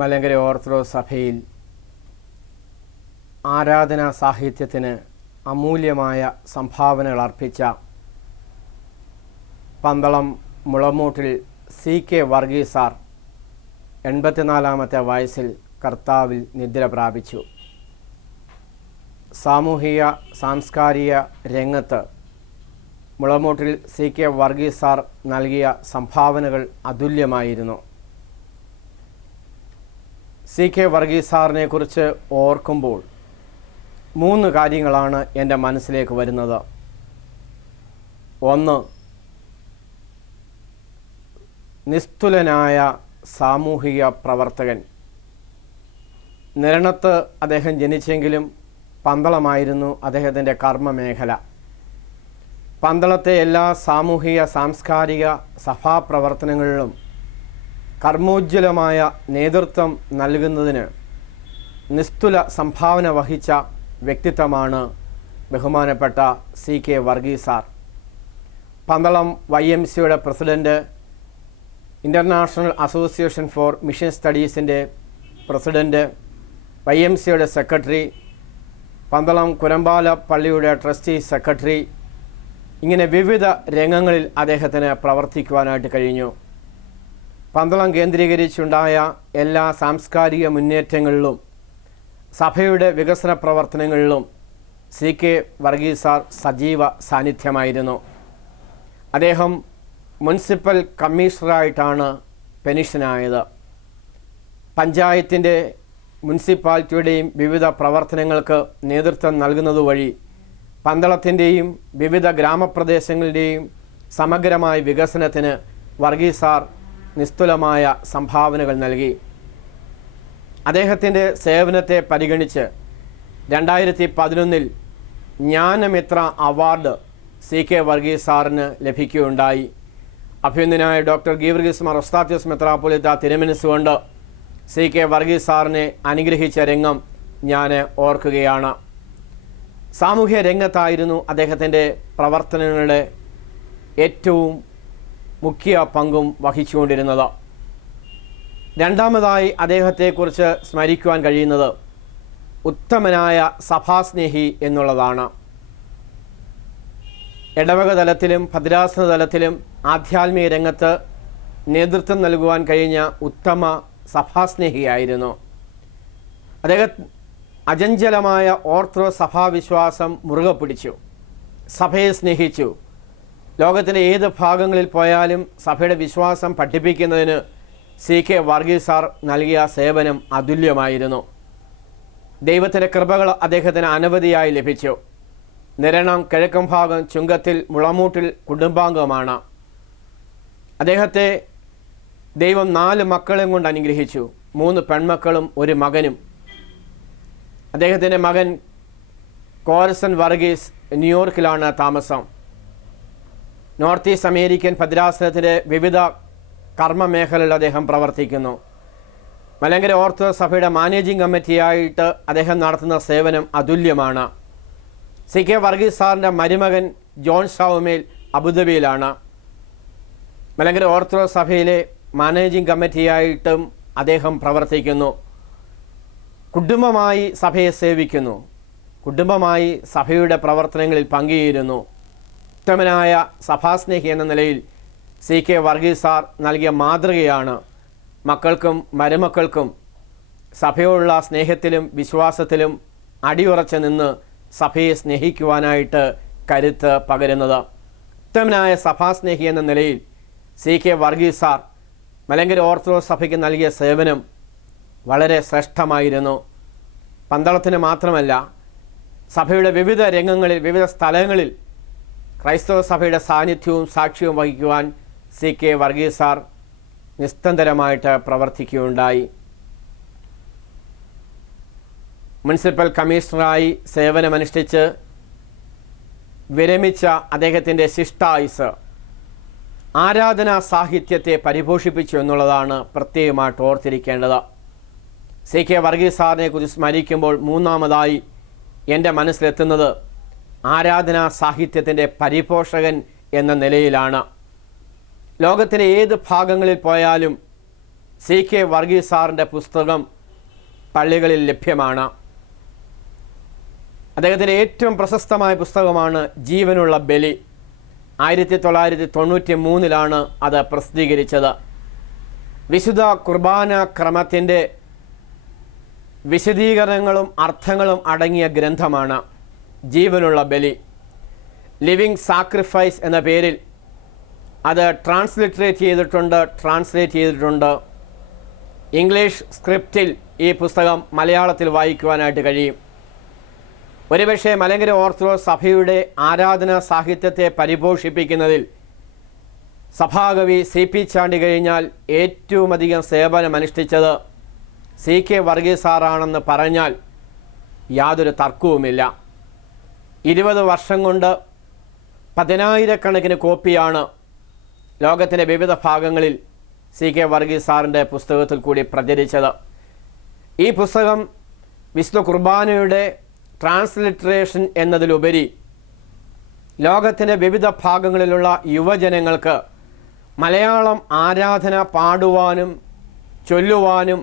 Malankara orthodox സഭയിൽ ആരാധനാ സാഹിത്യത്തിന് അമൂല്യമായ സംഭാവനകൾ അർപ്പിച്ച പന്തളം മുളമൂട്ടിൽ CK വർഗീസാർ 84-ാമത്തെ വയസ്സിൽ കർത്താവിൽ നിദ്ര പ്രാപിച്ചു. സാമൂഹിക സാംസ്കാരിക രംഗത്ത് മുളമൂട്ടിൽ CK വർഗീസാർ നൽകിയ സംഭാവനകൾ അതുല്യമായിരുന്നു. CK വർഗീസാറിനെ കുറിച്ച് ഓർക്കുമ്പോൾ 3 കാര്യങ്ങളാണ് എൻ്റെ മനസ്സിലേക്ക് വരുന്നത്. ഒന്ന്, നിസ്തുലനായ സാമൂഹിക പ്രവർത്തകൻ. നിരണത്ത് അദ്ദേഹം ജനിച്ചെങ്കിലും പന്തളമായിരുന്നു അദ്ദേഹത്തിൻ്റെ കർമ്മമേഖല. പന്തളത്തെ എല്ലാ സാമൂഹിക സാംസ്കാരിക സഭാപ്രവർത്തനങ്ങളിലും കർമ്മോജ്വലമായ നേതൃത്വം നൽകുന്നതിന് നിസ്തുല സംഭാവന വഹിച്ച വ്യക്തിത്വമാണ് ബഹുമാനപ്പെട്ട CK വർഗീസാർ. പന്തളം YMCയുടെ president, international association for mission സ്റ്റഡീസിൻ്റെ പ്രസിഡൻറ്റ്, YMCയുടെ സെക്രട്ടറി, പന്തളം കുരമ്പാല പള്ളിയുടെ ട്രസ്റ്റി സെക്രട്ടറി, ഇങ്ങനെ വിവിധ രംഗങ്ങളിൽ അദ്ദേഹത്തിന് പ്രവർത്തിക്കുവാനായിട്ട് കഴിഞ്ഞു. പന്തളം കേന്ദ്രീകരിച്ചുണ്ടായ എല്ലാ സാംസ്കാരിക മുന്നേറ്റങ്ങളിലും സഭയുടെ വികസന പ്രവർത്തനങ്ങളിലും CK വർഗീസാർ സജീവ സാന്നിധ്യമായിരുന്നു. അദ്ദേഹം മുനിസിപ്പൽ കമ്മീഷണറായിട്ടാണ് പെൻഷനായത്. പഞ്ചായത്തിൻ്റെ മുനിസിപ്പാലിറ്റിയുടെയും വിവിധ പ്രവർത്തനങ്ങൾക്ക് നേതൃത്വം നൽകുന്നതുവഴി പന്തളത്തിൻ്റെയും വിവിധ ഗ്രാമപ്രദേശങ്ങളുടെയും സമഗ്രമായ വികസനത്തിന് വർഗീസാർ നിസ്തുലമായ സംഭാവനകൾ നൽകി. അദ്ദേഹത്തിൻ്റെ സേവനത്തെ പരിഗണിച്ച് 2011 ജ്ഞാനമിത്ര അവാർഡ് CK വർഗീസാറിന് ലഭിക്കുകയുണ്ടായി. അഭ്യുന്നതനായ ഡോക്ടർ ഗീവർഗീസ് മാർ ഒസ്താത്യോസ് മെത്രാപ്പൊലീത്ത തിരുമനസ്സുകൊണ്ട് CK വർഗീസാറിനെ അനുഗ്രഹിച്ച രംഗം ഞാൻ ഓർക്കുകയാണ്. സാമൂഹ്യ രംഗത്തായിരുന്നു അദ്ദേഹത്തിൻ്റെ പ്രവർത്തനങ്ങളുടെ ഏറ്റവും മുഖ്യ പങ്കും വഹിച്ചുകൊണ്ടിരുന്നത്. രണ്ടാമതായി അദ്ദേഹത്തെക്കുറിച്ച് സ്മരിക്കുവാൻ കഴിയുന്നത് ഉത്തമനായ സഭാസ്നേഹി എന്നുള്ളതാണ്. ഇടവക തലത്തിലും ഭദ്രാസന തലത്തിലും ആധ്യാത്മിക രംഗത്ത് നേതൃത്വം നൽകുവാൻ കഴിഞ്ഞ ഉത്തമ സഭാസ്നേഹിയായിരുന്നു. അദ്ദേഹം അചഞ്ചലമായ ഓർത്തഡോക്സ് സഭാവിശ്വാസം മുറുകെ പിടിച്ചു, സഭയെ സ്നേഹിച്ചു. ലോകത്തിൻ്റെ ഏത് ഭാഗങ്ങളിൽ പോയാലും സഭയുടെ വിശ്വാസം പഠിപ്പിക്കുന്നതിന് CK വർഗീസാർ നൽകിയ സേവനം അതുല്യമായിരുന്നു. ദൈവത്തിൻ്റെ കൃപകൾ അദ്ദേഹത്തിന് അനവധിയായി ലഭിച്ചു. നിരണം കിഴക്കൻ ഭാഗം ചുങ്കത്തിൽ മുളമൂട്ടിൽ കുടുംബാംഗമാണ്. അദ്ദേഹത്തെ ദൈവം 4 മക്കളെയും കൊണ്ട് അനുഗ്രഹിച്ചു. 3 പെൺമക്കളും 1 മകനും. അദ്ദേഹത്തിൻ്റെ മകൻ കോരസൻ വർഗീസ് ന്യൂയോർക്കിലാണ് താമസം. നോർത്ത് ഈസ്റ്റ് അമേരിക്കൻ ഭദ്രാസനത്തിൻ്റെ വിവിധ കർമ്മമേഖലകളിൽ അദ്ദേഹം പ്രവർത്തിക്കുന്നു. മലങ്കര ഓർത്തഡോക്സ് സഭയുടെ മാനേജിംഗ് കമ്മിറ്റിയായിട്ട് അദ്ദേഹം നടത്തുന്ന സേവനം അതുല്യമാണ്. CK വർഗീസാറിൻ്റെ മരുമകൻ ജോൺ ഷാവുമേൽ അബുദാബിയിലാണ്. മലങ്കര ഓർത്തഡോക്സ് സഭയിലെ മാനേജിംഗ് കമ്മിറ്റിയായിട്ടും അദ്ദേഹം പ്രവർത്തിക്കുന്നു. കുടുംബമായി സഭയെ സേവിക്കുന്നു, കുടുംബമായി സഭയുടെ പ്രവർത്തനങ്ങളിൽ പങ്കുചേരുന്നു. ഉത്തമനായ സഭാസ്നേഹി എന്ന നിലയിൽ CK വർഗീസാർ നൽകിയ മാതൃകയാണ് മക്കൾക്കും മരുമക്കൾക്കും സഭയോടുള്ള സ്നേഹത്തിലും വിശ്വാസത്തിലും അടിയുറച്ച് നിന്ന് സഭയെ സ്നേഹിക്കുവാനായിട്ട് കരുത്ത് പകരുന്നത്. ഉത്തമനായ സഭാസ്നേഹി എന്ന നിലയിൽ CK വർഗീസാർ മലങ്കര ഓർത്തഡോക്സ് സഭയ്ക്ക് നൽകിയ സേവനം വളരെ ശ്രേഷ്ഠമായിരുന്നു. പന്തളത്തിന് മാത്രമല്ല, സഭയുടെ വിവിധ രംഗങ്ങളിൽ വിവിധ സ്ഥലങ്ങളിൽ ക്രൈസ്തവ സഭയുടെ സാന്നിധ്യവും സാക്ഷ്യവും വഹിക്കുവാൻ CK വർഗീസാർ നിസ്തന്തരമായിട്ട് പ്രവർത്തിക്കുകയുണ്ടായി. മുനിസിപ്പൽ കമ്മീഷണറായി സേവനമനുഷ്ഠിച്ച് വിരമിച്ച അദ്ദേഹത്തിൻ്റെ ശിഷ്ടായുസ് ആരാധനാ സാഹിത്യത്തെ പരിപോഷിപ്പിച്ചു എന്നുള്ളതാണ് പ്രത്യേകമായിട്ട് ഓർത്തിരിക്കേണ്ടത്. CK വർഗീസാറിനെ കുറിച്ച് സ്മരിക്കുമ്പോൾ മൂന്നാമതായി എൻ്റെ മനസ്സിലെത്തുന്നത് ആരാധനാ സാഹിത്യത്തിൻ്റെ പരിപോഷകൻ എന്ന നിലയിലാണ്. ലോകത്തിലെ ഏത് ഭാഗങ്ങളിൽ പോയാലും CK വർഗീസ് സാറിൻ്റെ പുസ്തകം പള്ളികളിൽ ലഭ്യമാണ്. അദ്ദേഹത്തിൻ്റെ ഏറ്റവും പ്രശസ്തമായ പുസ്തകമാണ് ജീവനുള്ള ബലി. 1993 അത് പ്രസിദ്ധീകരിച്ചത്. വിശുദ്ധ കുർബാന ക്രമത്തിൻ്റെ വിശദീകരണങ്ങളും അർത്ഥങ്ങളും അടങ്ങിയ ഗ്രന്ഥമാണ് ജീവനുള്ള ബലി. ലിവിങ് സാക്രിഫൈസ് എന്ന പേരിൽ അത് ട്രാൻസ്ലേറ്റ് ചെയ്തിട്ടുണ്ട്. ഇംഗ്ലീഷ് സ്ക്രിപ്റ്റിൽ ഈ പുസ്തകം മലയാളത്തിൽ വായിക്കുവാനായിട്ട് കഴിയും. ഒരുപക്ഷെ മലങ്കര ഓർത്തഡോക്സ് സഭയുടെ ആരാധനാ സാഹിത്യത്തെ പരിപോഷിപ്പിക്കുന്നതിൽ സഭാകവി CP ചാണ്ടി കഴിഞ്ഞാൽ ഏറ്റവും അധികം സേവനമനുഷ്ഠിച്ചത് CK വർഗീസ് സാറാണെന്ന് പറഞ്ഞാൽ യാതൊരു തർക്കവുമില്ല. 20 വർഷം കൊണ്ട് 10,000-കണക്കിന് കോപ്പിയാണ് ലോകത്തിൻ്റെ വിവിധ ഭാഗങ്ങളിൽ CK വർഗീസ് സാറിൻ്റെ പുസ്തകത്തിൽ കൂടി പ്രചരിച്ചത്. ഈ പുസ്തകം വിശുദ്ധ കുർബാനയുടെ ട്രാൻസ്ലിറ്ററേഷൻ എന്നതിലുപരി ലോകത്തിൻ്റെ വിവിധ ഭാഗങ്ങളിലുള്ള യുവജനങ്ങൾക്ക് മലയാളം ആരാധന പാടുവാനും ചൊല്ലുവാനും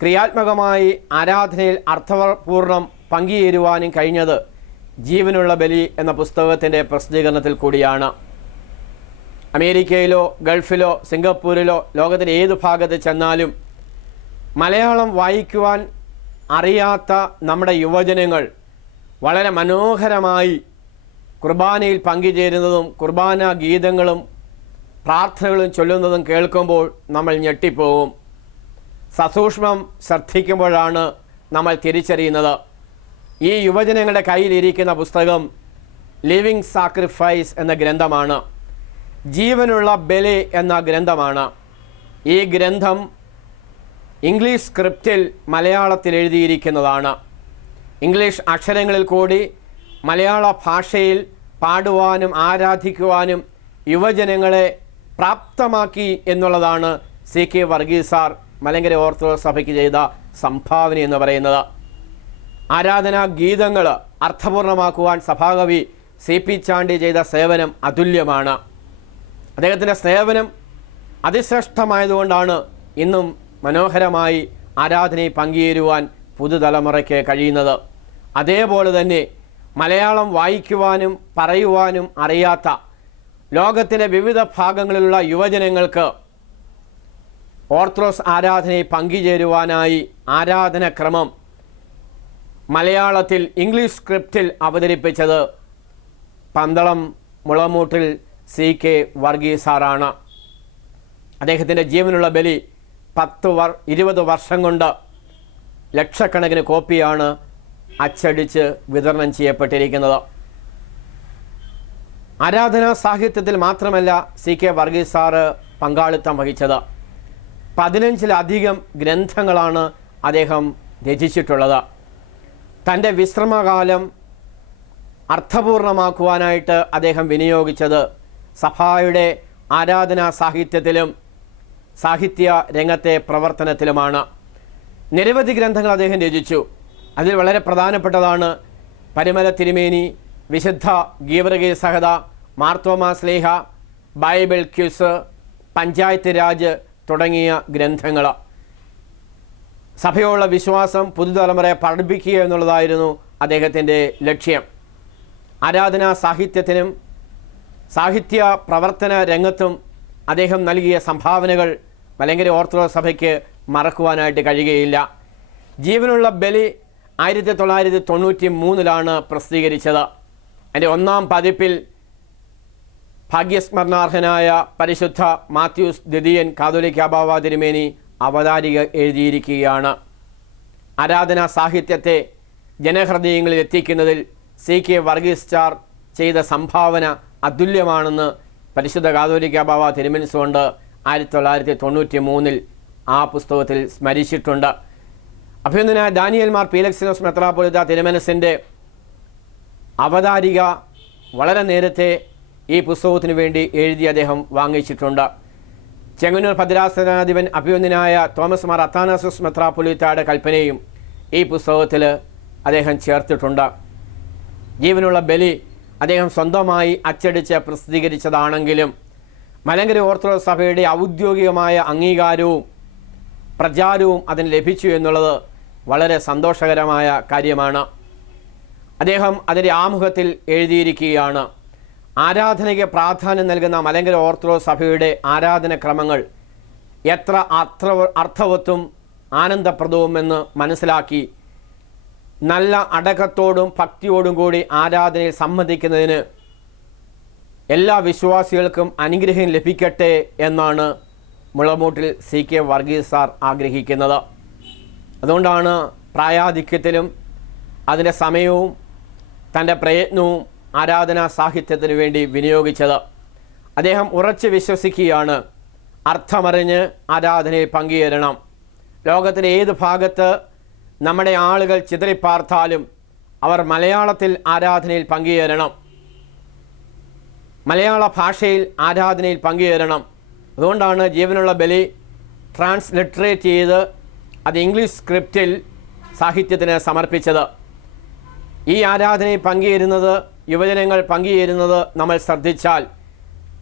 ക്രിയാത്മകമായി ആരാധനയിൽ അർത്ഥപൂർണ്ണം പങ്കുചേരുവാനും കഴിഞ്ഞത് ജീവനുള്ള ബലി എന്ന പുസ്തകത്തിൻ്റെ പ്രസിദ്ധീകരണത്തിൽ കൂടിയാണ്. അമേരിക്കയിലോ ഗൾഫിലോ സിംഗപ്പൂരിലോ ലോകത്തിൻ്റെ ഏത് ഭാഗത്ത് ചെന്നാലും മലയാളം വായിക്കുവാൻ അറിയാത്ത നമ്മുടെ യുവജനങ്ങൾ വളരെ മനോഹരമായി കുർബാനയിൽ പങ്കുചേരുന്നതും കുർബാന ഗീതങ്ങളും പ്രാർത്ഥനകളും ചൊല്ലുന്നതും കേൾക്കുമ്പോൾ നമ്മൾ ഞെട്ടിപ്പോവും. സസൂക്ഷ്മം ശ്രദ്ധിക്കുമ്പോഴാണ് നമ്മൾ തിരിച്ചറിയുന്നത് ഈ യുവജനങ്ങളുടെ കയ്യിലിരിക്കുന്ന പുസ്തകം ലിവിങ് സാക്രിഫൈസ് എന്ന ഗ്രന്ഥമാണ്. ജീവനുള്ള ബലി എന്ന ഗ്രന്ഥമാണ്. ഈ ഗ്രന്ഥം ഇംഗ്ലീഷ് സ്ക്രിപ്റ്റിൽ മലയാളത്തിൽ എഴുതിയിരിക്കുന്നതാണ്. ഇംഗ്ലീഷ് അക്ഷരങ്ങളിൽ കൂടി മലയാള ഭാഷയിൽ പാടുവാനും ആരാധിക്കുവാനും യുവജനങ്ങളെ പ്രാപ്തമാക്കി എന്നുള്ളതാണ് CK Varghese sir Malankara orthodox സഭയ്ക്ക് ചെയ്ത സംഭാവന എന്ന് പറയുന്നത്. ആരാധനാ ഗീതങ്ങൾ അർത്ഥപൂർണ്ണമാക്കുവാൻ സഭാകവി CP ചാണ്ടി ചെയ്ത സേവനം അതുല്യമാണ്. അദ്ദേഹത്തിൻ്റെ സേവനം അതിശ്രേഷ്ഠമായതുകൊണ്ടാണ് ഇന്നും മനോഹരമായി ആരാധനയിൽ പങ്കുചേരുവാൻ പുതുതലമുറയ്ക്ക് കഴിയുന്നത്. അതേപോലെ തന്നെ മലയാളം വായിക്കുവാനും പറയുവാനും അറിയാത്ത ലോകത്തിൻ്റെ വിവിധ ഭാഗങ്ങളിലുള്ള യുവജനങ്ങൾക്ക് ഓർത്തഡോക്സ് ആരാധനയിൽ പങ്കുചേരുവാനായി ആരാധനക്രമം മലയാളത്തിൽ ഇംഗ്ലീഷ് സ്ക്രിപ്റ്റിൽ അവതരിപ്പിച്ചത് പന്തളം മുളമൂട്ടിൽ CK വർഗീസ് സാറാണ്. അദ്ദേഹത്തിൻ്റെ ജീവനുള്ള ബലി 20 വർഷം കൊണ്ട് ലക്ഷക്കണക്കിന് കോപ്പിയാണ് അച്ചടിച്ച് വിതരണം ചെയ്യപ്പെട്ടിരിക്കുന്നത്. ആരാധനാ സാഹിത്യത്തിൽ മാത്രമല്ല CK വർഗീസ് സാറ് പങ്കാളിത്തം വഹിച്ചത്. 15-ലധികം ഗ്രന്ഥങ്ങളാണ് അദ്ദേഹം രചിച്ചിട്ടുള്ളത്. തൻ്റെ വിശ്രമകാലം അർത്ഥപൂർണമാക്കുവാനായിട്ട് അദ്ദേഹം വിനിയോഗിച്ചത് സഭയുടെ ആരാധനാ സാഹിത്യത്തിലും സാഹിത്യ രംഗത്തെ പ്രവർത്തനത്തിലുമാണ്. നിരവധി ഗ്രന്ഥങ്ങൾ അദ്ദേഹം രചിച്ചു. അതിൽ വളരെ പ്രധാനപ്പെട്ടതാണ് പരിമല തിരുമേനി, വിശുദ്ധ ഗീവർഗീസ് സഹത, മാർത്തോമാ ശ്ലീഹ, ബൈബിൾ ക്വിസ്, പഞ്ചായത്ത് രാജ് തുടങ്ങിയ ഗ്രന്ഥങ്ങൾ. സഭയോടുള്ള വിശ്വാസം പുതുതലമുറയെ പഠിപ്പിക്കുക എന്നുള്ളതായിരുന്നു അദ്ദേഹത്തിൻ്റെ ലക്ഷ്യം. ആരാധനാ സാഹിത്യത്തിനും സാഹിത്യ പ്രവർത്തന രംഗത്തും അദ്ദേഹം നൽകിയ സംഭാവനകൾ മലങ്കര ഓർത്തഡോക്സ് സഭയ്ക്ക് മറക്കുവാനായിട്ട് കഴിയുകയില്ല. ജീവനുള്ള ബലി 1993 പ്രസിദ്ധീകരിച്ചത്. അതിൻ്റെ 1-ാം പതിപ്പിൽ ഭാഗ്യസ്മരണാർഹനായ പരിശുദ്ധ മാത്യൂസ് ദ്വിതീയൻ കാതോലിക്ക ബാവ തിരുമേനി അവതാരിക എഴുതിയിരിക്കുകയാണ്. ആരാധനാ സാഹിത്യത്തെ ജനഹൃദയങ്ങളിൽ എത്തിക്കുന്നതിൽ CK വർഗീസ് സാർ ചെയ്ത സംഭാവന അതുല്യമാണെന്ന് പരിശുദ്ധ കാതോലിക്ക ബാവ തിരുമനസ്സുകൊണ്ട് 1993 ആ പുസ്തകത്തിൽ സ്മരിച്ചിട്ടുണ്ട്. അഭിനന്ദനായ ദാനിയേൽ മാർ പീലക്സിനോസ് മെത്രാപ്പൊലീത്ത തിരുമനസ്സിൻ്റെ അവതാരിക വളരെ നേരത്തെ ഈ പുസ്തകത്തിന് വേണ്ടി എഴുതി അദ്ദേഹം വാങ്ങിച്ചിട്ടുണ്ട്. ചെങ്ങന്നൂർ ഭദ്രാസനാധിപൻ അഭിനന്ദനായ തോമസ് മാർ അത്താനാസിയോസ് മെത്രാപ്പൊലീത്തയുടെ കൽപ്പനയും ഈ പുസ്തകത്തിൽ അദ്ദേഹം ചേർത്തിട്ടുണ്ട്. ജീവനുള്ള ബലി അദ്ദേഹം സ്വന്തമായി അച്ചടിച്ച് പ്രസിദ്ധീകരിച്ചതാണെങ്കിലും മലങ്കര ഓർത്തഡോക്സ് സഭയുടെ ഔദ്യോഗികമായ അംഗീകാരവും പ്രചാരവും അതിന് ലഭിച്ചു എന്നുള്ളത് വളരെ സന്തോഷകരമായ കാര്യമാണ്. അദ്ദേഹം അതിൻ്റെ ആമുഖത്തിൽ എഴുതിയിരിക്കുകയാണ്, ആരാധനയ്ക്ക് പ്രാധാന്യം നൽകുന്ന മലങ്കര ഓർത്തഡോക്സ് സഭയുടെ ആരാധനക്രമങ്ങൾ എത്ര അർത്ഥവത്തും ആനന്ദപ്രദവുമെന്ന് മനസ്സിലാക്കി നല്ല അടക്കത്തോടും ഭക്തിയോടും കൂടി ആരാധനയിൽ സംബന്ധിക്കുന്നതിന് എല്ലാ വിശ്വാസികൾക്കും അനുഗ്രഹം ലഭിക്കട്ടെ എന്നാണ് മുളമൂട്ടിൽ CK വർഗീസ് സാർ ആഗ്രഹിക്കുന്നത്. അതുകൊണ്ടാണ് പ്രായാധിക്യത്തിലും അതിൻ്റെ സമയവും തൻ്റെ പ്രയത്നവും ആരാധനാ സാഹിത്യത്തിന് വേണ്ടി വിനിയോഗിച്ചത്. അദ്ദേഹം ഉറച്ചു വിശ്വസിക്കുകയാണ്, അർത്ഥമറിഞ്ഞ് ആരാധനയിൽ പങ്കുചേരണം. ലോകത്തിൻ്റെ ഏത് ഭാഗത്ത് നമ്മുടെ ആളുകൾ ചിതറിപ്പാർത്താലും അവർ മലയാളത്തിൽ ആരാധനയിൽ പങ്കുചേരണം, മലയാള ഭാഷയിൽ ആരാധനയിൽ പങ്കുചേരണം. അതുകൊണ്ടാണ് ജീവനുള്ള ബലി ട്രാൻസ്ലിറ്ററേറ്റ് ചെയ്ത് അത് ഇംഗ്ലീഷ് സ്ക്രിപ്റ്റിൽ സാഹിത്യത്തിന് സമർപ്പിച്ചത്. ഈ ആരാധനയിൽ പങ്കുചേരുന്നത്, യുവജനങ്ങൾ പങ്കുചേരുന്നത് നമ്മൾ ശ്രദ്ധിച്ചാൽ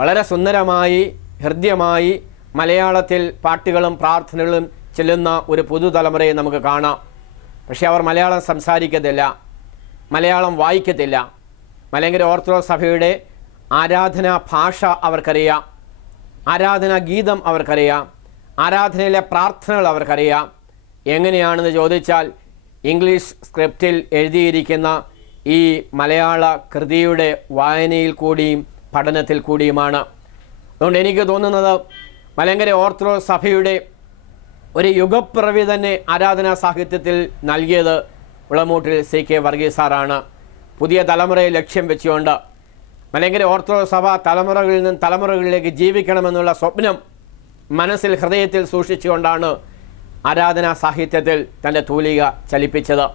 വളരെ സുന്ദരമായി ഹൃദ്യമായി മലയാളത്തിൽ പാട്ടുകളും പ്രാർത്ഥനകളും ചെല്ലുന്ന ഒരു പുതുതലമുറയെ നമുക്ക് കാണാം. പക്ഷേ അവർ മലയാളം സംസാരിക്കത്തില്ല, മലയാളം വായിക്കത്തില്ല. മലങ്കര ഓർത്തഡോക്സ് സഭയുടെ ആരാധനാ ഭാഷ അവർക്കറിയാം, ആരാധനാ ഗീതം അവർക്കറിയാം, ആരാധനയിലെ പ്രാർത്ഥനകൾ അവർക്കറിയാം. എങ്ങനെയാണെന്ന് ചോദിച്ചാൽ ഇംഗ്ലീഷ് സ്ക്രിപ്റ്റിൽ എഴുതിയിരിക്കുന്ന ഈ മലയാള കൃതിയുടെ വായനയിൽ കൂടിയും പഠനത്തിൽ കൂടിയുമാണ്. അതുകൊണ്ട് എനിക്ക് തോന്നുന്നത് മലങ്കര ഓർത്തഡോക്സ് സഭയുടെ ഒരു യുഗപ്പിറവി തന്നെ ആരാധനാ സാഹിത്യത്തിൽ നൽകിയത് മുളമൂട്ടിൽ CK വർഗീസ് സാറാണ്. പുതിയ തലമുറയെ ലക്ഷ്യം വെച്ചുകൊണ്ട് മലങ്കര ഓർത്തഡോക്സ് സഭ തലമുറകളിൽ നിന്ന് തലമുറകളിലേക്ക് ജീവിക്കണമെന്നുള്ള സ്വപ്നം മനസ്സിൽ ഹൃദയത്തിൽ സൂക്ഷിച്ചുകൊണ്ടാണ് ആരാധനാ സാഹിത്യത്തിൽ തൻ്റെ തൂലിക ചലിപ്പിച്ചത്.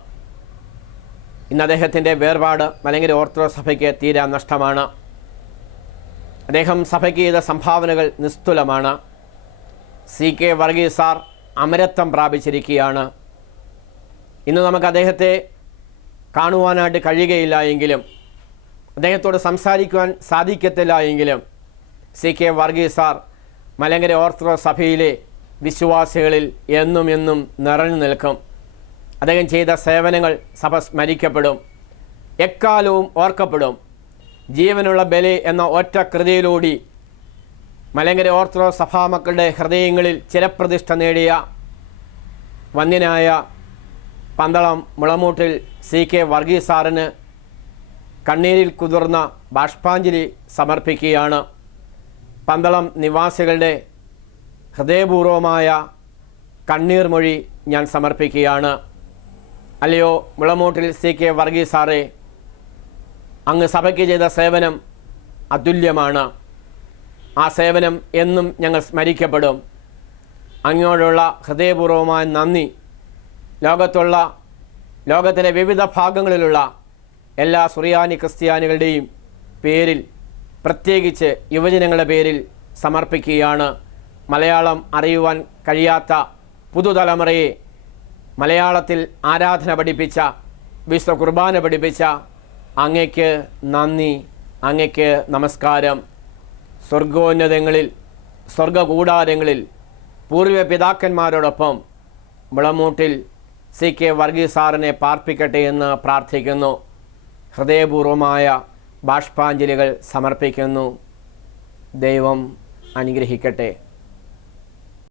ഇന്ന് അദ്ദേഹത്തിൻ്റെ വേർപാട് മലങ്കര ഓർത്തഡോക്സ് സഭയ്ക്ക് തീരാ നഷ്ടമാണ്. അദ്ദേഹം സഭയ്ക്ക് ചെയ്ത സംഭാവനകൾ നിസ്തുലമാണ്. CK വർഗീസ് സാർ അമരത്വം പ്രാപിച്ചിരിക്കുകയാണ്. ഇന്ന് നമുക്ക് അദ്ദേഹത്തെ കാണുവാനായിട്ട് കഴിയുകയില്ല എങ്കിലും, അദ്ദേഹത്തോട് സംസാരിക്കുവാൻ സാധിക്കത്തില്ല എങ്കിലും CK Varghese sir Malankara orthodox സഭയിലെ വിശ്വാസികളിൽ എന്നും എന്നും നിറഞ്ഞു നിൽക്കും. അദ്ദേഹം ചെയ്ത സേവനങ്ങൾ സഭ സ്മരിക്കപ്പെടും, എക്കാലവും ഓർക്കപ്പെടും. ജീവനുള്ള ബലി എന്ന ഒറ്റ കൃതിയിലൂടെ മലങ്കര ഓർത്തഡോക്സ് സഭാമക്കളുടെ ഹൃദയങ്ങളിൽ ചിരപ്രതിഷ്ഠ നേടിയ വന്യനായ പന്തളം മുളമൂട്ടിൽ CK വർഗീസ് സാറിന് കണ്ണീരിൽ കുതിർന്ന ബാഷ്പാഞ്ജലി സമർപ്പിക്കുകയാണ്. പന്തളം നിവാസികളുടെ ഹൃദയപൂർവമായ കണ്ണീർ മൊഴി ഞാൻ സമർപ്പിക്കുകയാണ്. അല്ലയോ മുളമൂട്ടിൽ CK വർഗീസ് സാറേ, അങ്ങ് സഭയ്ക്ക് ചെയ്ത സേവനം അതുല്യമാണ്. ആ സേവനം എന്നും ഞങ്ങൾ സ്മരിക്കപ്പെടും. അങ്ങോടുള്ള ഹൃദയപൂർവമായ നന്ദി ലോകത്തിൻ്റെ വിവിധ ഭാഗങ്ങളിലുള്ള എല്ലാ സുറിയാനി ക്രിസ്ത്യാനികളുടെയും പേരിൽ, പ്രത്യേകിച്ച് യുവജനങ്ങളുടെ പേരിൽ സമർപ്പിക്കുകയാണ്. മലയാളം അറിയുവാൻ കഴിയാത്ത പുതുതലമുറയെ മലയാളത്തിൽ ആരാധന പഠിപ്പിച്ച, വിശുദ്ധ കുർബാന പഠിപ്പിച്ച അങ്ങയ്ക്ക് നന്ദി, അങ്ങയ്ക്ക് നമസ്കാരം. സ്വർഗോന്നതങ്ങളിൽ, സ്വർഗകൂടാരങ്ങളിൽ പൂർവ്വ പിതാക്കന്മാരോടൊപ്പം മുളമൂട്ടിൽ CK വർഗീസ് സാറിനെ പാർപ്പിക്കട്ടെ എന്ന് പ്രാർത്ഥിക്കുന്നു. ഹൃദയപൂർവമായ ബാഷ്പാഞ്ജലികൾ സമർപ്പിക്കുന്നു. ദൈവം അനുഗ്രഹിക്കട്ടെ.